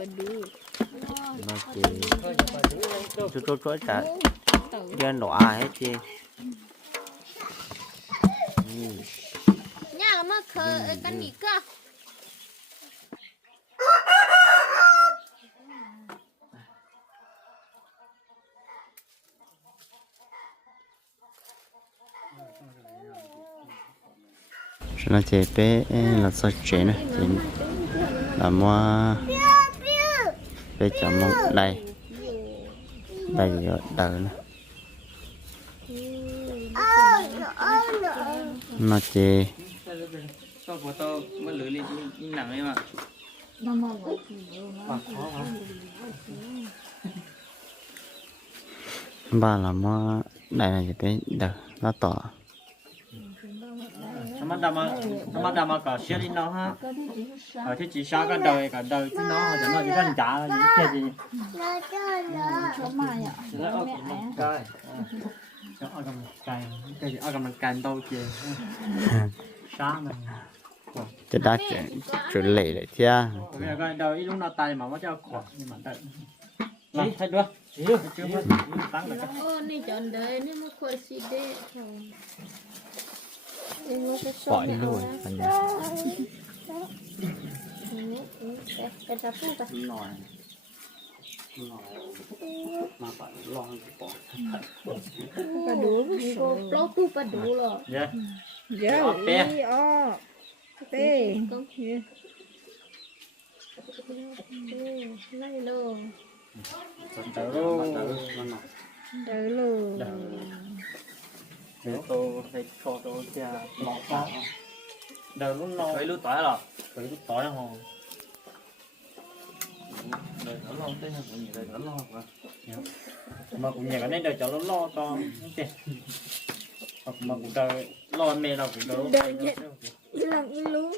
phải đủ nó chỉ tôi tôi cả đen đỏ nọ hết chị nha nhà là mà khờ cái gì cơ nó chế bé là sao chế này, chỉ là mua về chọn mong đây. Đây rồi đỡ nữa nó mà nó ba là mà đây là chỉ đấy đỡ. Nó tỏ mắt đâm mà nó mắt đâm mà cả xe đi nó ha. Ở thế chỉ sao cả đời cả đời chứ nó hồi nó chỉ cần trả gì cái gì. Mà cài cho ở cầm cài cái. Gì ở cầm cài đâu kìa sáng mình cho đã chuyển lệ lại thia giờ cái đầu ít lúc nào tay mà nó cho khó nhưng mà đợi. Lấy thấy được chưa chưa tăng lại bỏ đi rồi thành ra cái tập phụ cái nồi mà bạn lo cái bỏ cái đủ cái lo phụ cái đủ rồi dạ dạ đi ó đi này luôn đỡ luôn đỡ luôn để tôi cho tôi cha lọ to đầu lúc nó phải lúc tỏi là phải lúc tỏi không đời nó lo thế hay cũng nhiều đời nó lo mà. Mà cũng nhiều cái này đời cho nó lo to. Ok. Hoặc mà cũng đời lo mẹ nào cũng đâu Đời lặng ý luôn.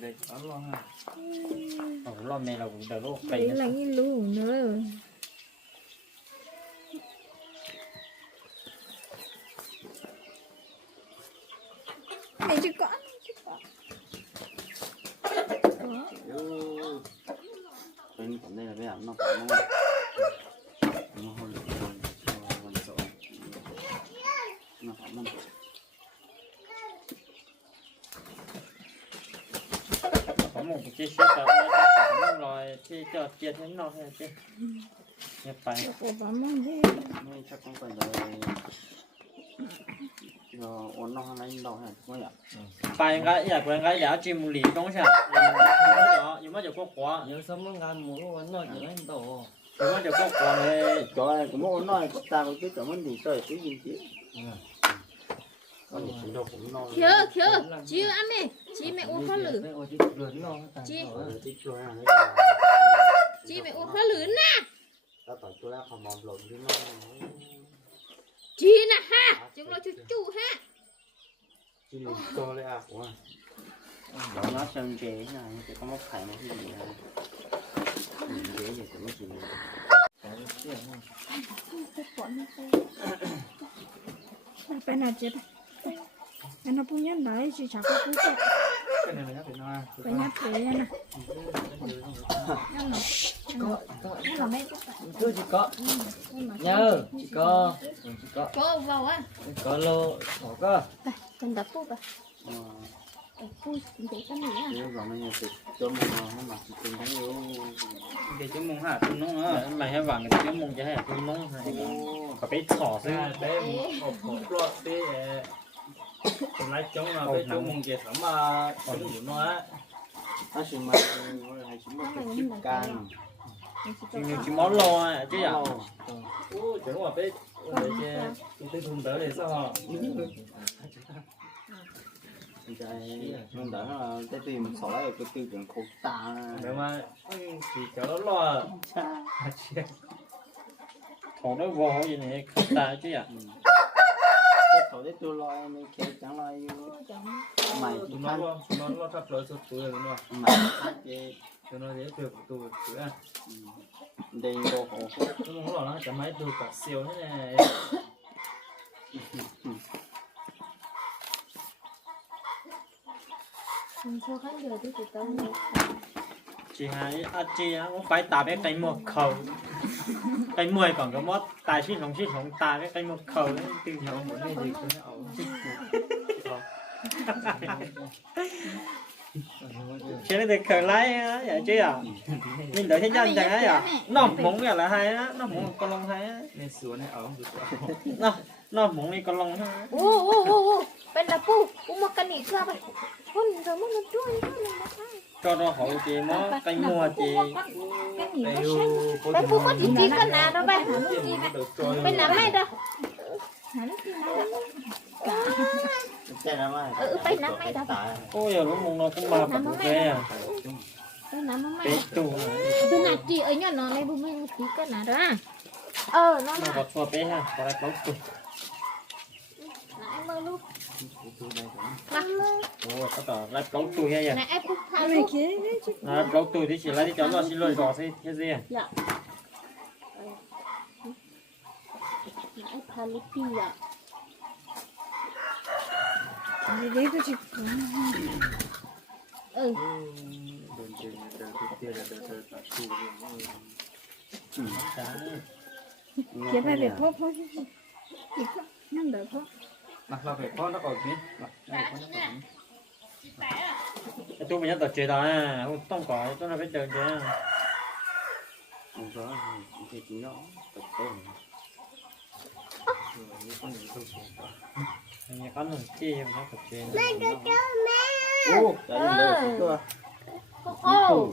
đời nó lo ha. Hoặc lo mẹ nào cũng đời lo phải ý luôn nữa. จีเชื่อแบบนี้น้อยจีจอดเกียร์นิดหน่อยจีเนี่ยไปไม่ไม่ชักต้องไปเลยเออโอนน้องอะไรน้องฮะไม่อยากไปก็อยากไปก็แล้วจิ้มหลีต้องใช่อยู่มาจากพวกขวาอ nhớ sớm nó ngàn mùa nó vẫn nói chuyện anh tổ ยู่มาจากพวกขวาเลย cho ai cũng muốn nói có ta có cái cảm ơn đủ trời cái gì chứ อนะ ta tỏi chua ra không mòn lộn đi nó จีนะฮะจึงเราจู่จู่ฮะ chỉ lụt cho đấy à ủa đó nó sơn chế này chỉ có một khải nó cái gì này nhìn dễ gì cũng mới chịu Cái chuyện này. Phải nào cái nó cũng nhắn đấy chị chẳng có cũng chạy cái này nhắc nó phải nhắc thế nè nhắc là mấy cứ chị có ừ, nhớ chị có chị có có vào á. Có lô có cơ. Cần đập bút à? Hãy à? subscribe cho kênh Ghiền Mì Gõ Để không bỏ lỡ những video hấp dẫn Hôm nay chống là bé chống mùng kìa sắm mà chống của nó á. Nó mà hay chỉ một cái chip can chỉ nhiều chỉ món lo à chứ à? Ủa, chống là bé kia chúng tôi thùng tới để sao? Cái mình đã là cái tìm sổ lại cái tiêu chuẩn khổ ta. Nếu mà chỉ cho nó lo. Thỏ nó vò gì này khát ta chứ à ตัวลอยไม่เข็ดจังลอยอยู่ใหม่ที่ tụi ขั้น nó lo tụi nó lo thắp lửa sụt tụi nó lo ใหม่ที่ขั้นเจ tụi nó dễ tuyệt của tụi tụi à อืมเด้งโบโห nó muốn lo nó chả máy tụi cả siêu thế này มันโชว์ขั้นเดียวที่ติดตั้งเลย chỉ chỉ hai à chị á cũng phải tà cái cây một khẩu cây mười còn có mót tài xí lòng xí lòng tà cái cây một khẩu đấy từ nhỏ Nó muốn đi gì cũng ảo. chứ nó được khởi lái á vậy chứ à mình đợi thấy chân chẳng ấy à nó muốn vậy là hay á nó muốn con lông hay á Nên xuống này ảo được ảo. nó nó muốn đi con lông ha โอ้โอ้โอ้โอ้เป็นละปูปูมากันอี cho nó hậu chị nó tay mua chị đều đánh phú phát chị cái nào đó bay bên nào mai đó ừ bay làm mai đó ôi giờ lúc mùng nó cũng mà bắt được ghê à bé tù bung à chị ở nhà nó lấy bung mình chị cái nào đó ờ nó nó có chua bé ha có nó bóng tù lại mơ lúc Ồ, có tờ lại bóng tù hay vậy? Này em cũng thao rồi kia. Này bóng tù thì chỉ lấy cho nó xin lỗi gò thế thế gì? À? Dạ. Này em thao lúc kia. Đi đấy cái chị. Ừ. ừ. Chị phải việc hốt hốt. Chị không, nâng đỡ hốt. Nè, là phải con nó còn tí Tôi mới nhớ tập chế đó không tông có, tôi nó phải chơi chế Không có, thịt nhỏ, tập tôm Như con này không con không có tập chơi. Mẹ cho chơi mẹ. Ô, đã nhìn đâu rồi chú à Ô,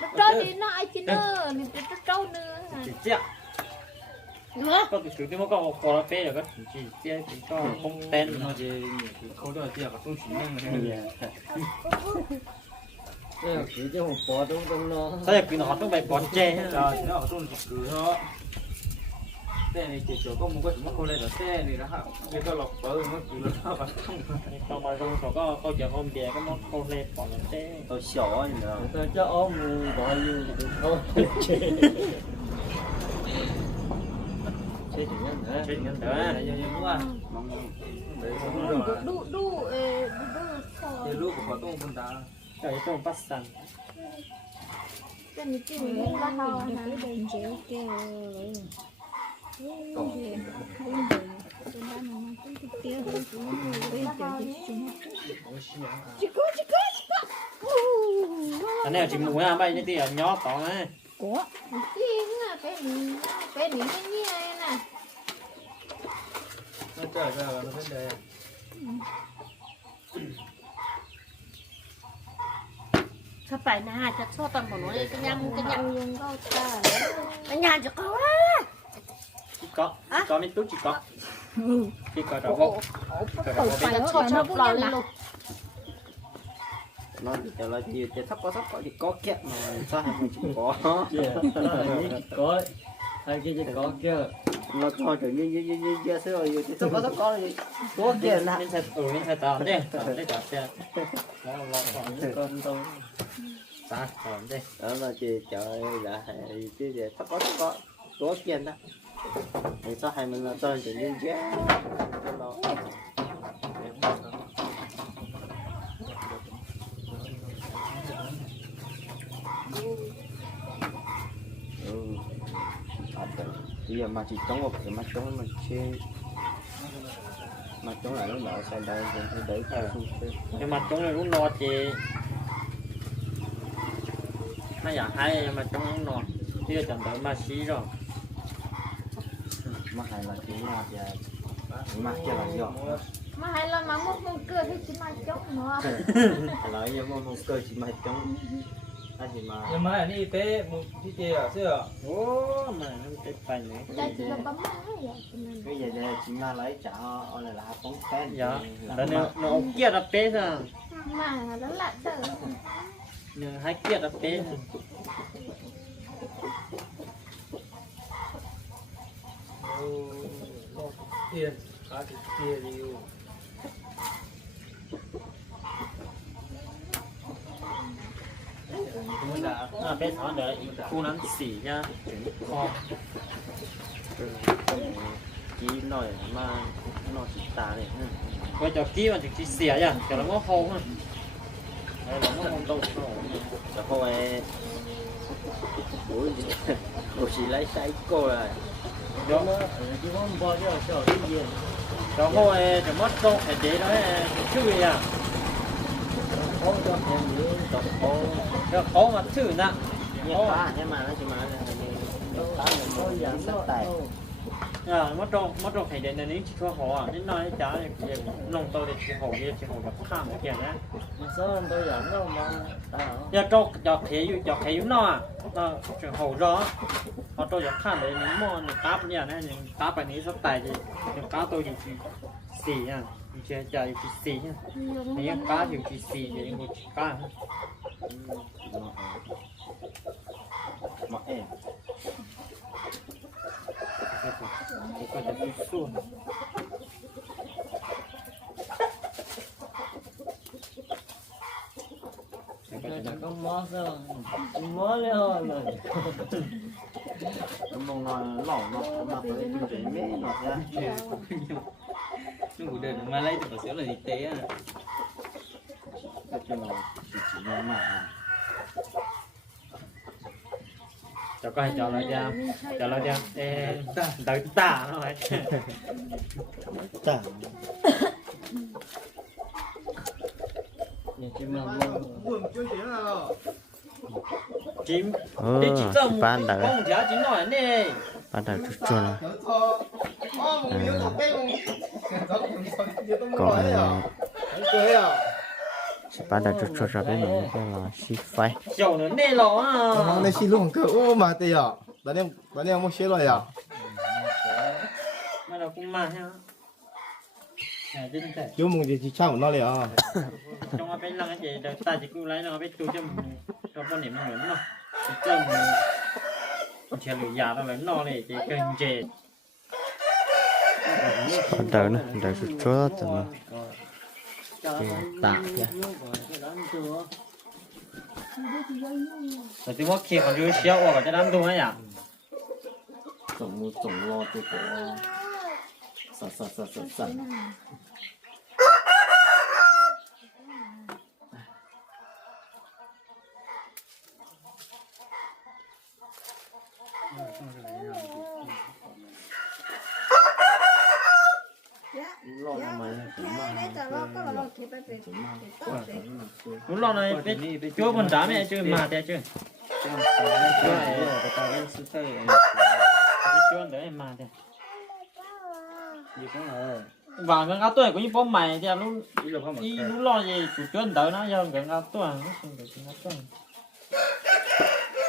nó trâu thì nó ai chứ nữa, mình phải trâu nữa. Chị chơi có cái chủ tiêu có có là bé rồi chỉ chỉ chỉ cho không tên nó à? chỉ không cho chỉ là không chỉ nên là chỉ cho một bò trong trong nó sao vậy cứ nó trong bài bò che? Rồi nó ở trong chỉ cứ đó xe này chỉ chỗ có một cái món cô lên ở xe này đó cái tao lọc bờ nó chỉ nó bắt không. Trong bài trong sổ có có giờ ôm về cái món cô lên bỏ lên xe tao sổ rồi tao cho ôm bỏ vô thôi. Duduk, duduk, eh, duduk. Dulu kau tu pun dah. Kau itu pasang. Kan itu ni lah kalau nak beli jauh ke. Anh em chỉ muốn ăn bay như tiền nhót to á. Ủa, tiền à, cái miếng, cái miếng cái như này nè nó trở ra là nó hết đèn sao phải na chặt so toàn của nó cái nhăm cái nhăm cái nhà cho có chị có có mấy tú chị có. Chị có đậu bộ chặt so chặt lò nó trả lời nhiều thì sắp có sắp có thì có kẹt mà sao không chỉ có? À, có. Hay cái chỉ có kia nó cho kiểu như như như như như thế rồi thì sắp có sắp có thì có kẹt là nên sẽ ừ nên sẽ tao đấy tao đấy tao xe nó lo còn con tôi sao còn đây đó mà chị trời là chứ giờ sắp có sắp có có kẹt đó thì sao hai mình là cho kiểu như thế đó ừ à, tự- bây giờ mà chỉ chống một thì mà chống mà chưa mà chống lại nó đó sẽ đây cũng phải đấy thôi nhưng mà chống này cũng đó thì nó giả hay mà chống lúc đó chưa chuẩn bị mà xí rồi. Mà hay là chỉ dạ, vậy, mà chưa là giọt mà hay là mà một một cơ thì chỉ mà chống mà. Lấy như một một cơ chỉ mà chống รามามุกมุกเกลือที่จะมาจ้องเนาะ là giờ mà một cơ chỉ mà chống hay thì อาเป็นสองเดียวคู่นั้นสี่ย่าถึงข้อกี้หน่อยมาหน่อยจิตตาเลยว่าจะกี้มันจะเสียอย่างแต่เราก็โฮงอะเราก็โฮงงจะโข้าไปโอ้ยโอ้ยไล่ใช้ก็เลยเดี๋ยวมาที่ว่ามันบอลที่เราเชื่อที่เย็นเราเข้าจะมัดตรงไอ้เจ๊แล้วไอ้ชื่ออะไรอะ เขาจอมแทงนี้จอมเขาแล้วเขามาชื่อนะเนี่ยป้าเนี่ยมาแล้วจะมาเล้วนี่ป้าเนี่ยมันยังสไตล์อ่ามาตรงมาตรงไข่เด่นอันนี้ชัวหัวนิดน้อยจ้าเด็กงน้องโตเด็กชิหัวเด็กชิหัวแบบข้ามเกี่ยนนะมันซ้อนตัวอย่างเรามองตาอย่าตอยอกเขยอยู่หยอกเขยอยู่นอกเราชิหัวร้อเอาตัวอย่างข้ามเลยนี่มอนี่กตาฟเนี่นะอย่างาฟแบบนี้สไตล์อย่างกราฟตัวอยู่างสี่อะ để những món những cá như này những cá bài này sắp tài thì những cá tôi thì chỉ xì nha những chơi chơi chỉ xì nha những cá thì chỉ xì thì những cá Mà em thì có thể đi xuống Giờ có mó sao Mó lên rồi Nó mong nói lỏng nó Mà tôi chú chế mế nó ra nhưng cuộc đời mà lấy thì phải là y tế à Cái cho nó chỉ chỉ nó mà. Cho coi cho lại ra cho lại ra ê đợi ta nó phải. Chứ mà mong chim. Ờ, trồng ban đầu con giá chỉ nói nè? ban đầu chút cho nó còn chỉ ban đầu chút cho ra bên mình cái là xí phai. Chiều nữa nè lọ à Ang nasi lu ke oh mati ya. Tadi tadi mau share lo ya. mà đâu cũng mà ha à chính thế Chú mong gì chỉ chao nó liền à. trong cái bên lăng cái gì ta chỉ cứ lấy nó biết tu cho mình cho con niệm hưởng nó. Cho mình chỉ lười già nó lấy nó này chỉ cần chè đầu nữa đầu chút cho tụi nó. Tạm nha rồi tôi mất khi còn chưa xéo qua cái đám tu ấy à? Tổng một tổng lo tôi có sợ sợ sợ lo làm mày cũng mang Nãy giờ lo có là lo kịp phải về cũng mang tốt đấy. đúng lo này biết chúa mình đám này chứ mà thế chứ người ta lên sư thầy chúa để em mà thế gì cũng là và cái áo tuổi của những bom mày thì lúc đi được không mà y lúc lo gì chủ chúa đỡ nó giờ cái áo tuổi nó không được cái áo tuổi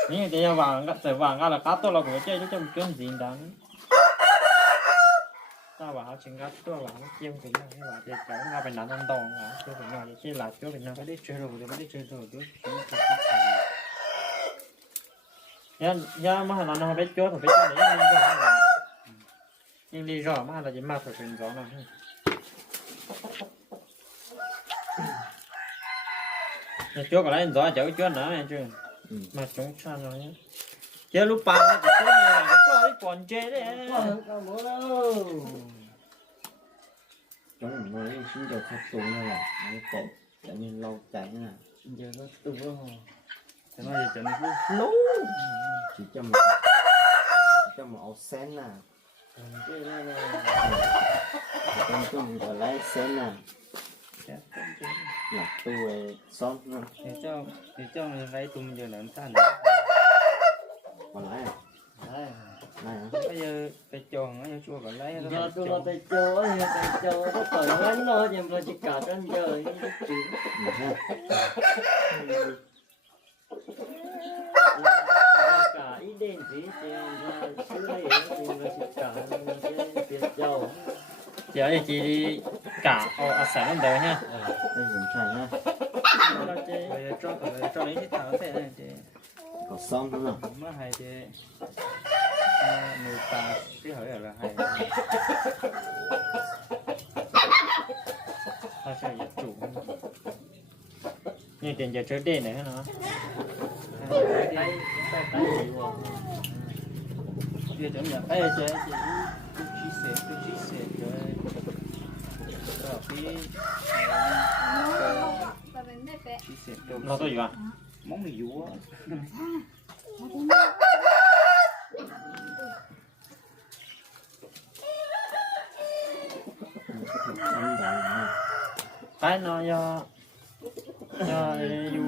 nhưng thì giờ vào cái giờ vào cái là cá tuổi là của chơi chứ trong chúa gì đó ta họ chừng áo tuổi là nó chiêm thì nó cái là để cháu nó phải nắn ăn đòn là chúa thì nó chỉ là chúa thì nó phải đi chơi rồi phải đi chơi rồi được giờ giờ mà nó nó biết chúa thì biết chúa đấy nhưng mà nhưng đi rõ mà là chỉ mặc phải truyền rõ nào Nhà chúa có lấy rõ chở chúa nữa nha chứ mà chúng sao rồi nhá. Chứ lúc ba nó chỉ chúa này là cái coi còn chê đấy chúng mình nói xin cho khách tù này là nó chạy chạy như lâu chạy nè giờ nó tu hồ cho nó giờ cho nó lú! Chỉ cho một chỉ cho một ổ sen nè con tôi gọi lấy sen nè là tôi xóm nè để cho để cho lấy tụi giờ làm sao còn lấy à? hả bây giờ cái chồng nó chua còn lấy giờ tôi lo tay châu á giờ tay châu nó còn ngắn nó nhưng mà chỉ cả trên trời chứ cả ý định gì thì ra xứ này thì mà chỉ cả cái tiền châu giờ thì chị cả ở ở sản đời nha đây dùng chạy nha Nó chơi bây giờ cho cái cho lấy cái thảo thế này thì có xóm nữa nè mà hay thì người ta cái hỏi là hay nó sẽ giật chủ như tiền giờ chơi đen này hả nó đây đây đây gì quá chơi chị tôi chia sẻ tôi chia sẻ rồi cái Và sẻ nó tôi gì à món mì dúa cái nó do do dù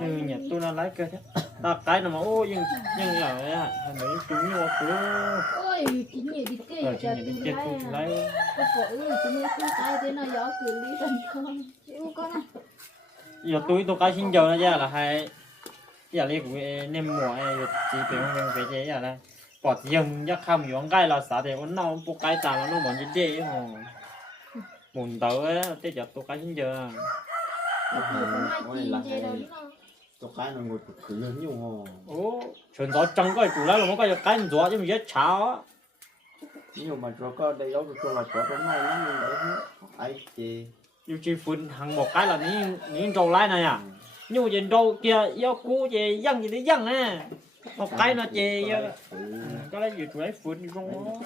như nhà tôi nó lấy cơ chứ. Ta cái nó mà ô nhưng nhưng là á mấy chúng nhiều quá ôi cái gì đi kê rồi cái chết tôi lấy lấy cái phổi của chúng nó không tay thế nó gió cứ đi gần con. Chịu con à. Giờ tôi tôi cái xin giờ nó ra là hai giờ lấy của nem mùa chỉ biểu mình về chế giờ này bỏ tiền nhất không dùng cái là sao thì nó bộ cái tạm nó muốn gì gì hồ muốn tới á thế giờ tôi cái đâu nó tôi cái nó ngồi cực lớn nhiều hồ. Ô chuyện đó chẳng có chủ yếu là một cái cái gì chứ mình rất cháo á. Nhiều mà cho có đây đâu cho là cho cái này nó như đấy ai chị yêu chi phun hàng một cái là ní ní trâu lái này à. Nhưng mà chuyện trâu kia yêu cú gì dân gì đấy dân nè một cái nó chê có lấy gì tụi ấy phun đi không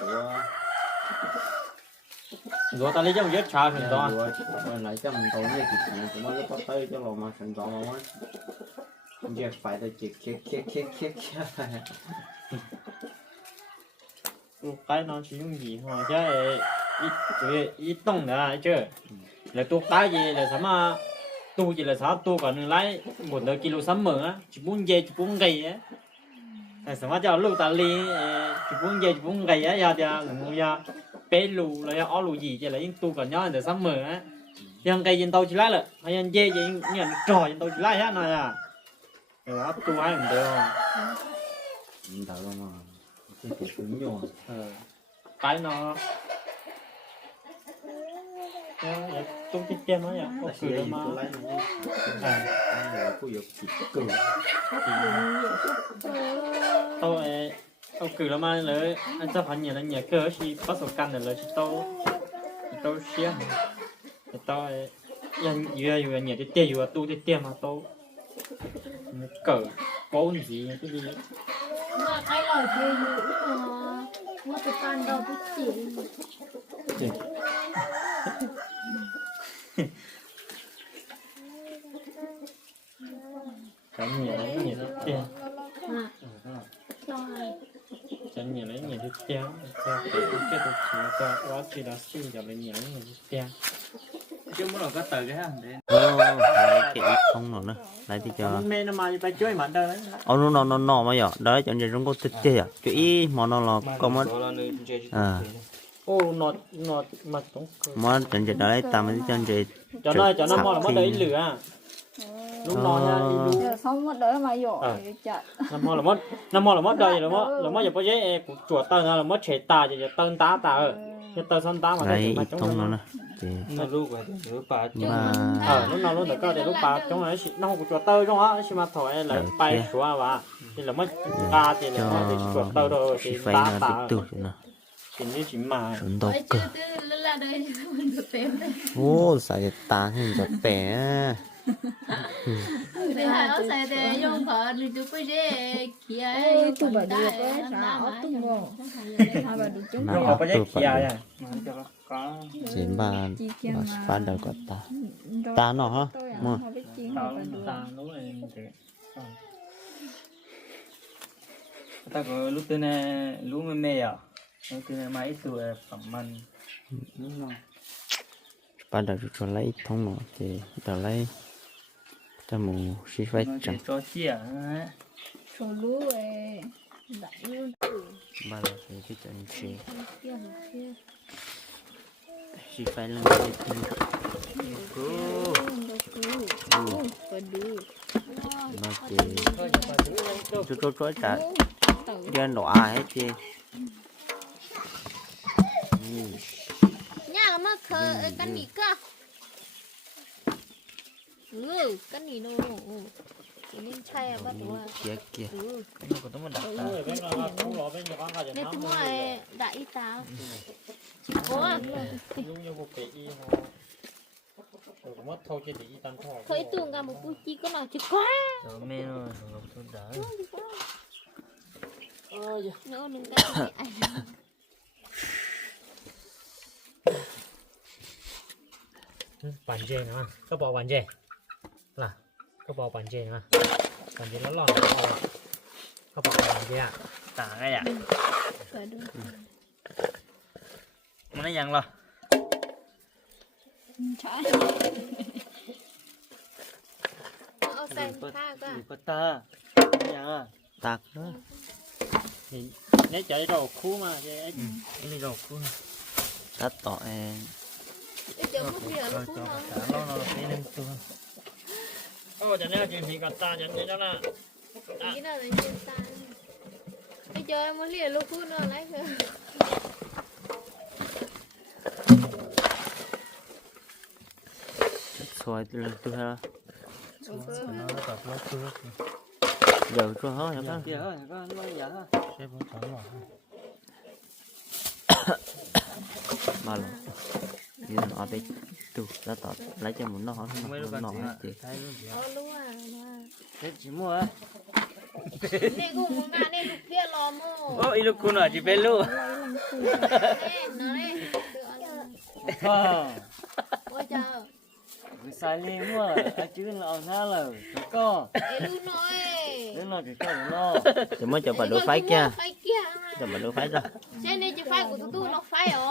rồi ta lấy cho mình rất cháo chuyện đó rồi lại cho mình tàu như thì chúng nó có tới cho lòng mà thành tàu mà giờ phải chỉ kia kia kia kia kia một cái nó chỉ dùng gì mà chứ ít tụi ít tông nữa chứ? Là tôi cái gì là sao mà tu chỉ là sao tu còn lấy một đợt kilo sắm mỡ á chỉ muốn dê chỉ muốn gầy á. Sao mà cho lúc ta li chỉ muốn dê chỉ muốn gầy á giờ là mua giờ bé lù là ở lù gì chỉ là những tu còn nhỏ để sắm mỡ á. Yang gầy dân tàu chỉ lấy là hay yang dê gì nhận trò dân tàu chỉ lấy á này à. Rồi áp tu ai cũng được. Mình thở mà cái kiểu cứng nhiều ờ cái nó. Tôi cái kem nó vậy có tại cười vì đâu gì mà. tôi lấy nó à. Cái này có việc chỉ cười tôi tôi cười lắm mà lỡ anh chấp hành nhiều là nhiều cơ thì bắt đầu căn là chỉ tôi. Tôi xia tôi yên vừa vừa nhiều cái tiền vừa tu cái tiền mà tôi. Cỡ bốn gì cái gì mà cái lời dữ mà mua từ ban đầu tôi chỉ cái nhiều đấy cái tiền cái nhiều đấy nhiều cái tiền cho cái cái tôi chỉ cho quá chỉ là xin cho lấy nhiều nhiều cái tiền chứ muốn là có tờ cái hàng đấy ô lại cái không nữa nữa. Lại thì cho. Mẹ nó mà phải chơi mà đời ông nó nó nó mà giờ. Đấy cho nên chúng có tích tiền à chứ ít mà nó là có chơi à ô nọt nọt mà chân chỉ đấy tạm mới chân chỉ cho nó cho nó mò là mất đấy lửa. Lúc nó nha đi lúc xong mất đỡ mà dỗ Ờ. chặt. Nó mò là mất nó mò là mất đây là mất là mất giờ bây giờ của chuột tao là mất chế ta giờ tao tá ta ở giờ tao xong tá mà đấy mà ít chống không nữa nó. nè. Thì nó lúc rồi nó bà mà ờ lúc nào lúc đó có để lúc bà chống nó nó của chuột tao trong á nhưng mà thôi là Ờ, bay kia. xuống và thì là mất ta thì là mất cho chuột tao rồi chỉ thì phải tá là ta tích tụ nè thì như chỉ mà chuẩn đâu Ôi cơ chứ tư là đời mình được tiền đấy ô sai ta thì cho bé Để hai áo xài để dùng phở đi chụp cái gì kia ấy tu bà ta được ấy, cái nó sao đau áo ấy. tung ngô Không phải là đấy. hai bà được chống Nó nó kia có cái tự kia phải. nha cho nó có chỉ ba chi kia mà mà phát đầu của ta Rồi ta nó hả tôi à mà không biết chi tao mà bà được ta lúc này thì ta có lúc tên này lúc mê mê à lúc tên này máy tuổi phẩm mần bắt đầu cho lấy thông nó thì đầu lấy cho mù xí phải nó chỉ chẳng cho chia á số lú ấy đại luôn bắt đầu thì cái chân xí xí phải lên cái chân cô bà được nó chỉ cho cho cho เนี่ยเรมเคยกันหนีก็เออกันหนีโน่นี่ใช่แบบว่าเกียเกียนี่ต้องมาดักตาเนี่ยตัวไอ้ดักอีตาโอ้ยยุ่งยังบุกเปอีฮะผมว่าเท่าเจะดีตันทองเคยตุ่งกันบุกจีก็มาจิก้าไม่เนาะผมต้องด่าเออเนื้อหนึ่งได้ไอ้ บันเจนะก็บอกบันเจล่ะก็บอกบันเจนะบันเจแล้วหล่อก็บอกปิดดูมันได้ยังหรอใช่เอาใส้นข้าก็มีปัตาได้ยังอะตักเนี่ยใจดอกคู่มาเจไอ้นี่ดอกคู่ตัดต่อเอง nó tập nó tu giờ cho hết hả Kìa, có nó giả. sẽ muốn chọn lọ mà là như muốn bé lúc đã nữa, lấy cho muốn nó hết Mấy đứa giờ, con nọ chị hết chị thấy luôn chị เอาลูกอ่ะมา Thế chỉ mua á. เนี่ยกูมึงมาเนี่ยลูกเบี้ยรอโม่ Ô, ý lúc cô nói chỉ bé luôn. เนี่ยนอนเนี่ยเดือด Wow. ว่าเจ้า Cái sai lên mua, ai chứ là ông sao là cái co. ไอ้ลูกน้อย Đến là cái co của nó. thì mới cho bà đôi phái kia ไฟเกี้ย cho bà đôi phái ra ใช่เนี่ยจะไฟกูตู้เราไฟเหรอ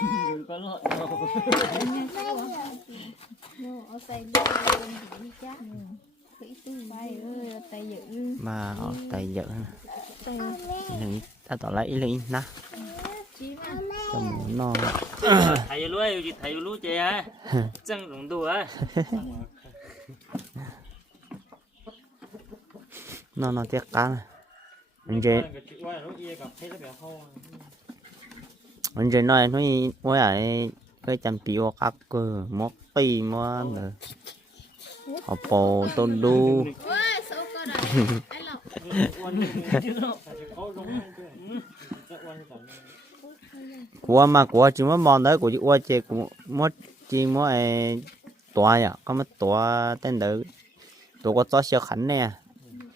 Đừng có lộn đâu. Nó tay giữ chắc. Mà ờ, tay giữ nè. Ta tỏ lấy lên nè. Tầm nó. Thấy luôn, thầy luôn chơi á. Chân rụng đồ á. Nó nó tiếc cá này. Anh chơi anh trên nói nói nói ai cái chăm piu các cơ móc tay mà nữa họ bò tôn đu của mà của chỉ mới mòn đấy của chị qua chơi, của mất chỉ mới ai tòa nhở có mất tòa tên đấy tôi có tòa siêu khẩn nè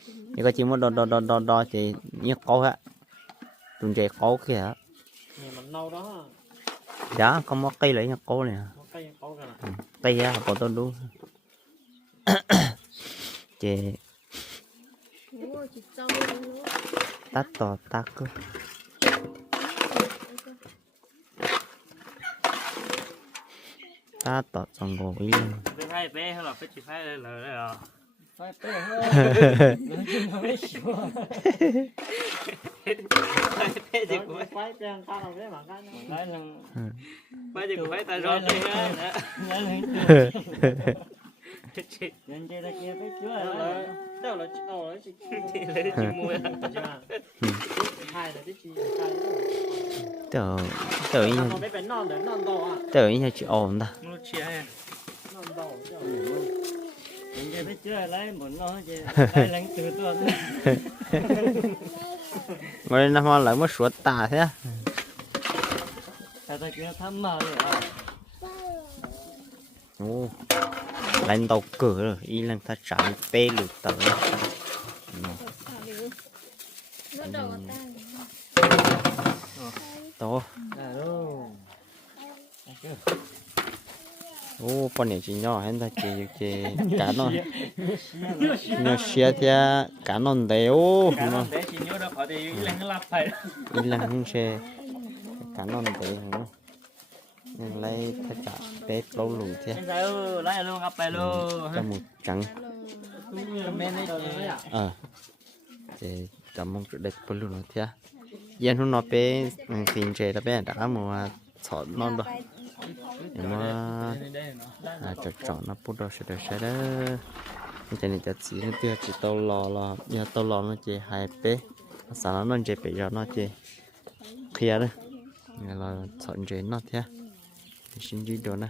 nhưng có chỉ mới đo đo đo đo đo thì như có hả chúng chơi có kìa nâu đó. Dạ không có cây lấy nhà cô nè cây ra có tôi luôn chị tắt tỏ tắt cơ. Tắt tỏ xong rồi đi phải bé hay là phải chỉ lên rồi đấy à phải bé hơn. Nói. Phải bé thì phải quay trên làm cái mà cái nó phải phải thì phải rồi chơi ra kia phải chưa là là đâu là chị lấy chị mua. hai là chị hai tớ tớ ý tớ là chị ổn ta non chứ chơi lấy muốn nó từ ngồi năm hoa lại mất suốt tà thế? Ta ta kia thăm mà rồi lên tàu cửa rồi. Ý là ta trả bê lụt tớ ร ô con này chỉ nhỏ hơn ta chỉ chỉ cá non nhỏ xia thì cá non đấy ô Cả nó phải. ý là không xe cá non đấy hả nên lấy ta trả bê lâu lụt thế giờ lấy luôn gặp bài luôn. cho một trắng ờ thì cảm mong địch bự luôn thế hôm nó bé tin chơi đã bé đã mà chọn non rồi mà à cho chọn nó bút đồ sẽ được sẽ đó. Chỉ nó tiêu chỉ tàu lò lò giờ tàu lò nó chỉ hai bé. Sao nó chỉ bị cho nó chỉ kia đó. Nghe là chọn chơi nó thế xin gì đồ nè